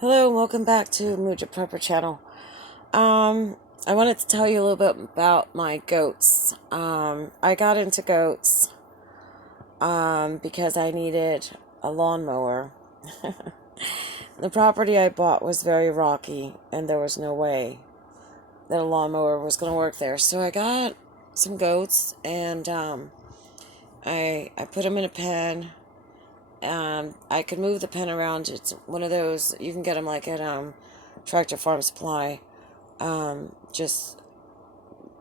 Hello, and welcome back to Muja Prepper channel. I wanted to tell you a little bit about my goats. I got into goats because I needed a lawnmower. The property I bought was very rocky, and there was no way that a lawnmower was going to work there. So I got some goats, and I put them in a pen. I could move the pen around. It's one of those you can get them like at Tractor Farm Supply. Just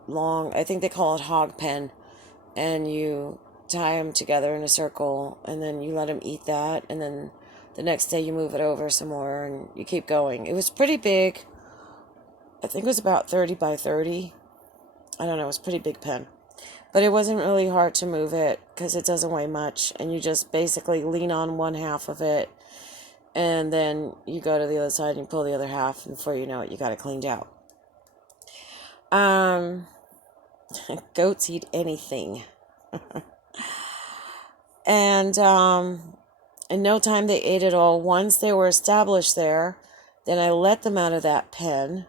long, I think they call it hog pen, and you tie them together in a circle, and then you let them eat that, and then the next day you move it over some more, and you keep going. It was pretty big. I think it was about 30 by 30. I don't know, it was a pretty big pen. But it wasn't really hard to move it because it doesn't weigh much, and you just basically lean on one half of it, and then you go to the other side and you pull the other half, and before you know it, you got it cleaned out. Um, Goats eat anything. And in no time they ate it all. Once they were established there, then I let them out of that pen,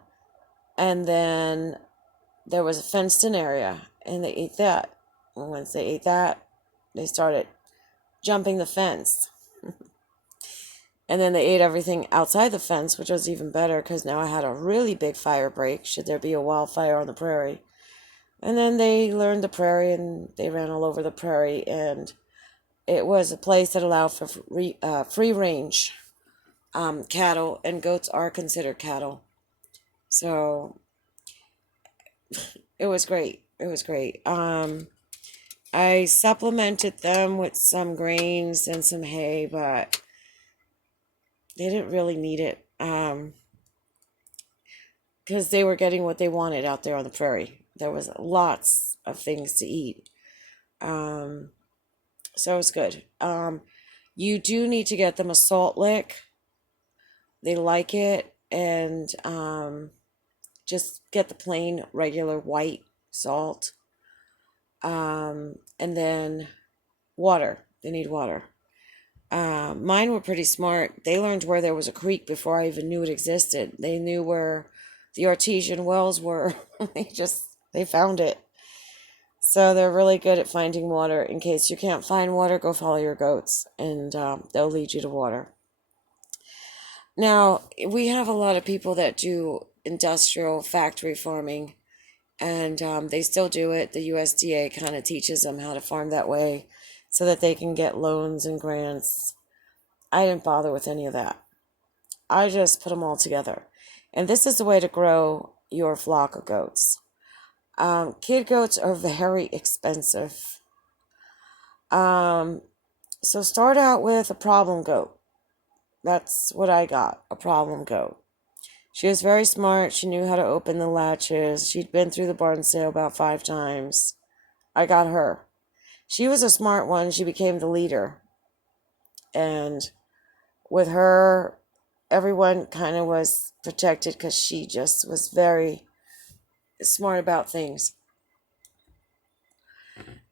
and then there was a fenced in area, and they ate that. And once they ate that, they started jumping the fence. And then they ate everything outside the fence, which was even better because now I had a really big fire break should there be a wildfire on the prairie. And then they learned the prairie, and they ran all over the prairie, and it was a place that allowed for free range cattle, and goats are considered cattle. So it was great. It was great. I supplemented them with some grains and some hay, but they didn't really need it because they were getting what they wanted out there on the prairie. There was lots of things to eat. Um, so it was good. You do need to get them a salt lick. They like it, and just get the plain regular white salt. And then water. They need water. Mine were pretty smart. They learned where there was a creek before I even knew it existed. They knew where the artesian wells were. They found it. So they're really good at finding water. In case you can't find water, go follow your goats, and they'll lead you to water. Now, we have a lot of people that do industrial factory farming, and they still do it. The USDA kind of teaches them how to farm that way so that they can get loans and grants. I didn't bother with any of that. I just put them all together. And this is the way to grow your flock of goats. Kid goats are very expensive. Um, so start out with a problem goat. That's what I got, a problem goat. She was very smart. She knew how to open the latches. She'd been through the barn sale about 5 times. I got her. She was a smart one. She became the leader. And with her, everyone kind of was protected because she just was very smart about things.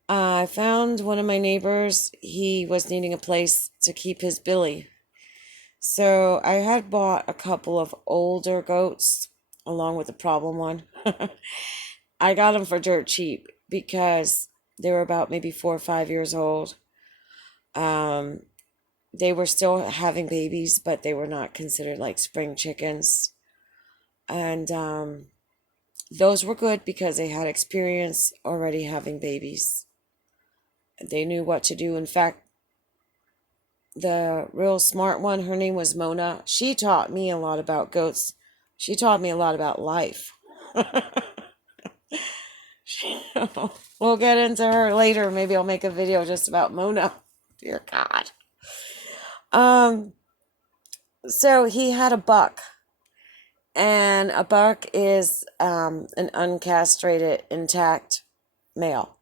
I found one of my neighbors. He was needing a place to keep his Billy. So I had bought a couple of older goats along with the problem one. I got them for dirt cheap because they were about maybe 4 or 5 years old. Um, they were still having babies, but they were not considered like spring chickens. And those were good because they had experience already having babies. They knew what to do. In fact, the real smart one, her name was Mona. She taught me a lot about goats. She taught me a lot about life. We'll get into her later. Maybe I'll make a video just about Mona. Dear God. Um, so he had a buck, and a buck is an uncastrated, intact male.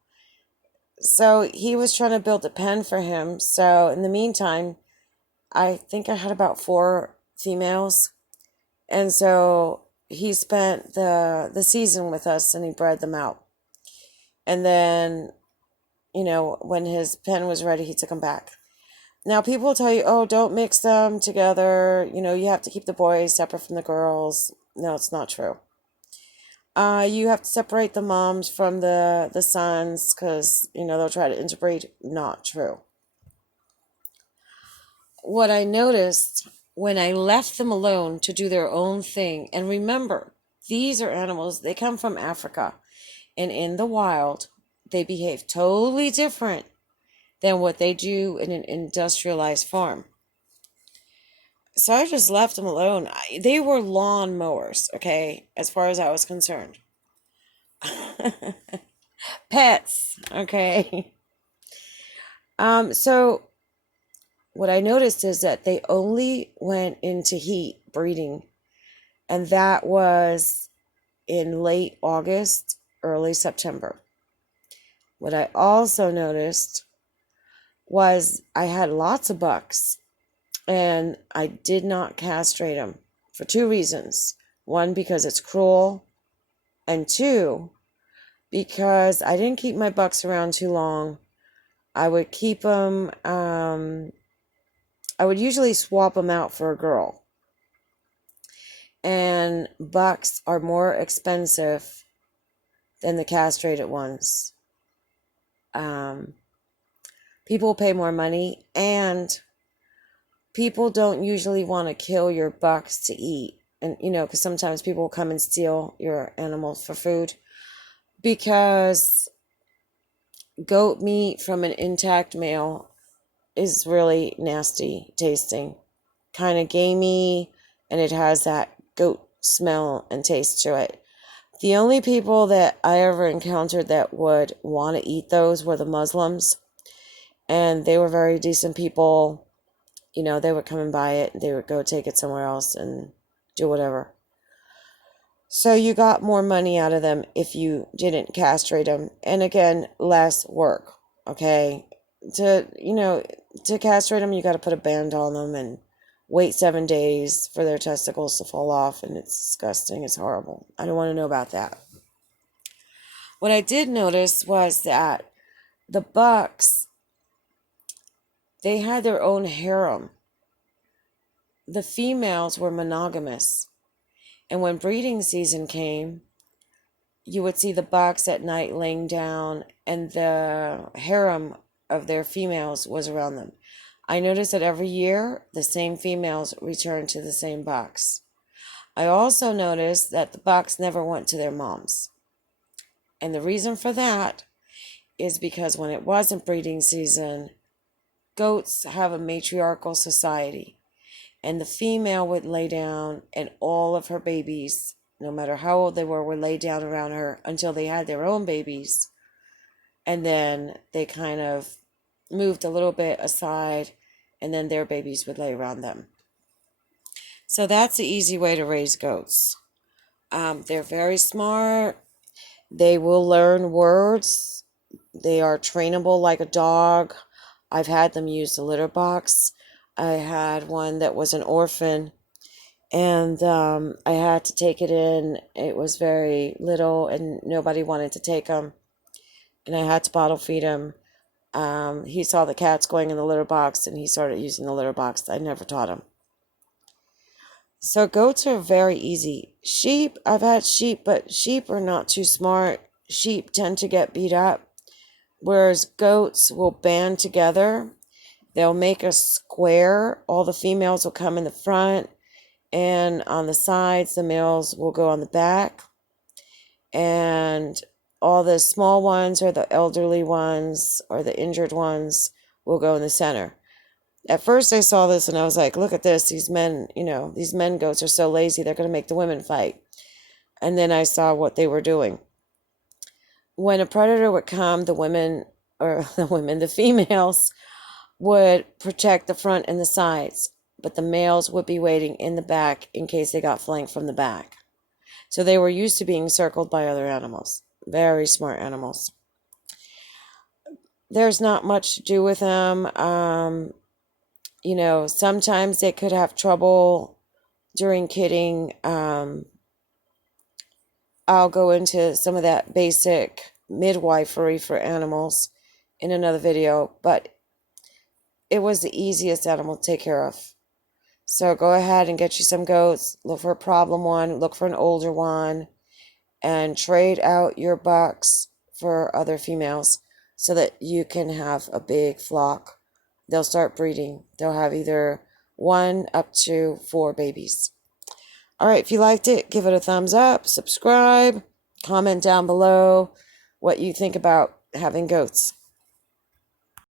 So he was trying to build a pen for him. So in the meantime, I think I had about 4 females, and so he spent the season with us, and he bred them out. And then, when his pen was ready, he took them back. Now, people tell you, oh, don't mix them together. You have to keep the boys separate from the girls. No, it's not true. You have to separate the moms from the sons because, they'll try to interbreed. Not true. What I noticed when I left them alone to do their own thing, and remember, these are animals, they come from Africa, and in the wild, they behave totally different than what they do in an industrialized farm. So I just left them alone. They were lawn mowers, okay, as far as I was concerned. Pets, okay. So what I noticed is that they only went into heat breeding, and that was in late August, early September. What I also noticed was I had lots of bucks, and I did not castrate them for two reasons. One, because it's cruel, and two, because I didn't keep my bucks around too long. I would keep them, I would usually swap them out for a girl. And bucks are more expensive than the castrated ones. People pay more money, and people don't usually want to kill your bucks to eat. And, because sometimes people will come and steal your animals for food, because goat meat from an intact male is really nasty tasting, kind of gamey, and it has that goat smell and taste to it. The only people that I ever encountered that would want to eat those were the Muslims, and they were very decent people. They would come and buy it, they would go take it somewhere else and do whatever. So you got more money out of them if you didn't castrate them. And again, less work, okay? To castrate them, you got to put a band on them and wait 7 days for their testicles to fall off, and it's disgusting. It's horrible. I don't want to know about that. What I did notice was that the bucks, they had their own harem. The females were monogamous. And when breeding season came, you would see the bucks at night laying down, and the harem of their females was around them. I noticed that every year, the same females returned to the same bucks. I also noticed that the bucks never went to their moms. And the reason for that is because when it wasn't breeding season, goats have a matriarchal society. And the female would lay down, and all of her babies, no matter how old they were, would lay down around her until they had their own babies. And then they kind of moved a little bit aside, and then their babies would lay around them. So that's the easy way to raise goats. They're very smart. They will learn words. They are trainable like a dog. I've had them use the litter box. I had one that was an orphan, and I had to take it in. It was very little, and nobody wanted to take him, and I had to bottle feed him. He saw the cats going in the litter box, and he started using the litter box. I never taught him. So goats are very easy. Sheep, I've had sheep, but sheep are not too smart. Sheep tend to get beat up, whereas goats will band together. They'll make a square. All the females will come in the front, and on the sides, the males will go on the back. And all the small ones, or the elderly ones, or the injured ones, will go in the center. At first, I saw this and I was like, look at this. These men, these men goats are so lazy, they're going to make the women fight. And then I saw what they were doing. When a predator would come, the females would protect the front and the sides, but the males would be waiting in the back in case they got flanked from the back. So they were used to being circled by other animals. Very smart animals. There's not much to do with them. Sometimes they could have trouble during kidding. I'll go into some of that basic midwifery for animals in another video, but it was the easiest animal to take care of. So go ahead and get you some goats. Look for a problem one. Look for an older one. And trade out your bucks for other females so that you can have a big flock. They'll start breeding. They'll have either 1 up to 4 babies. All right, if you liked it, give it a thumbs up, subscribe, comment down below what you think about having goats.